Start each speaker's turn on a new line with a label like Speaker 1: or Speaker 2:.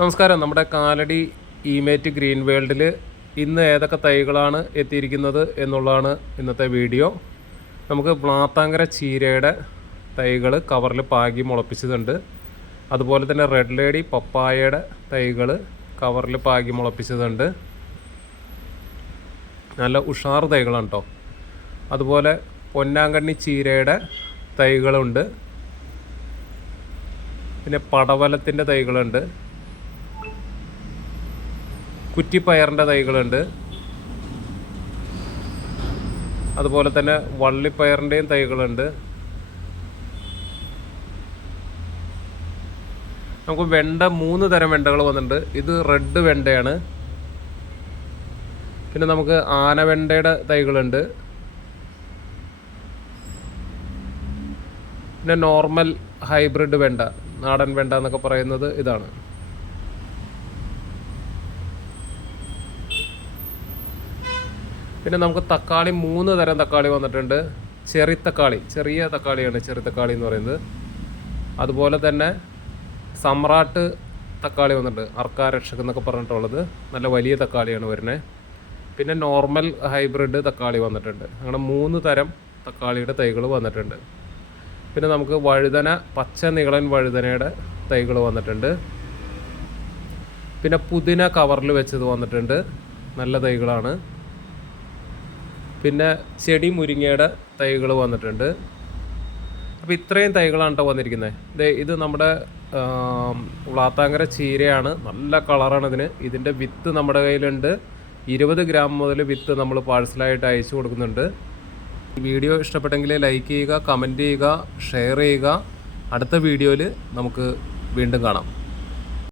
Speaker 1: നമസ്കാരം. നമ്മുടെ കാലടി ഇമേറ്റ് ഗ്രീൻ വേൾഡിൽ ഇന്ന് ഏതൊക്കെ തൈകളാണ് എത്തിയിരിക്കുന്നത് എന്നുള്ളതാണ് ഇന്നത്തെ വീഡിയോ. നമുക്ക് പ്ലാത്താങ്കര ചീരയുടെ തൈകൾ കവറിൽ പാകി മുളപ്പിച്ചതുണ്ട്. അതുപോലെ തന്നെ റെഡ് ലേഡി പപ്പായയുടെ തൈകൾ കവറിൽ പാകി മുളപ്പിച്ചതുണ്ട്. നല്ല ഉഷാർ തൈകളാണ് കേട്ടോ അതുപോലെ പൊന്നാങ്കണ്ണി ചീരയുടെ തൈകളുണ്ട്. പിന്നെ പടവലത്തിന്റെ തൈകളുണ്ട്. കുറ്റിപ്പയറിന്റെ തൈകളുണ്ട്. അതുപോലെ തന്നെ വള്ളിപ്പയറിന്റെയും തൈകളുണ്ട്. നമുക്ക് വെണ്ട മൂന്ന് തരം വെണ്ടകൾ വന്നിട്ടുണ്ട്. ഇത് റെഡ് വെണ്ടയാണ്. പിന്നെ നമുക്ക് ആനവെണ്ടയുടെ തൈകളുണ്ട്. പിന്നെ നോർമൽ ഹൈബ്രിഡ് വെണ്ട നാടൻ വെണ്ട എന്നൊക്കെ പറയുന്നത് ഇതാണ്. പിന്നെ നമുക്ക് തക്കാളി മൂന്ന് തരം തക്കാളി വന്നിട്ടുണ്ട്. ചെറി തക്കാളി ചെറിയ തക്കാളിയാണ് ചെറി തക്കാളി എന്ന് പറയുന്നത്. അതുപോലെ തന്നെ സമ്രാട്ട് തക്കാളി വന്നിട്ടുണ്ട് അർക്കാരക്ഷക് എന്നൊക്കെ പറഞ്ഞിട്ടുള്ളത്. നല്ല വലിയ തക്കാളിയാണ് വരുന്നത് പിന്നെ നോർമൽ ഹൈബ്രിഡ് തക്കാളി വന്നിട്ടുണ്ട്. അങ്ങനെ മൂന്ന് തരം തക്കാളിയുടെ തൈകൾ വന്നിട്ടുണ്ട്. പിന്നെ നമുക്ക് വഴുതന പച്ച നീളൻ വഴുതനയുടെ തൈകൾ വന്നിട്ടുണ്ട്. പിന്നെ പുതിന കവറിൽ വെച്ചത് വന്നിട്ടുണ്ട്. നല്ല തൈകളാണ്. പിന്നെ ചെടി മുരിങ്ങയുടെ തൈകൾ വന്നിട്ടുണ്ട്. അപ്പോൾ ഇത്രയും തൈകളാണ് കേട്ടോ വന്നിരിക്കുന്നത്. ഇത് നമ്മുടെ വളാത്താങ്കര ചീരയാണ്. നല്ല കളറാണ് ഇതിന്. ഇതിന്റെ വിത്ത് നമ്മുടെ കയ്യിലുണ്ട്. ഇരുപത് ഗ്രാം മുതൽ വിത്ത് നമ്മൾ പാഴ്സലായിട്ട് അയച്ചു കൊടുക്കുന്നുണ്ട്. വീഡിയോ ഇഷ്ടപ്പെട്ടെങ്കിൽ ലൈക്ക് ചെയ്യുക കമന്റ് ചെയ്യുക ഷെയർ ചെയ്യുക. അടുത്ത വീഡിയോയിൽ നമുക്ക് വീണ്ടും കാണാം.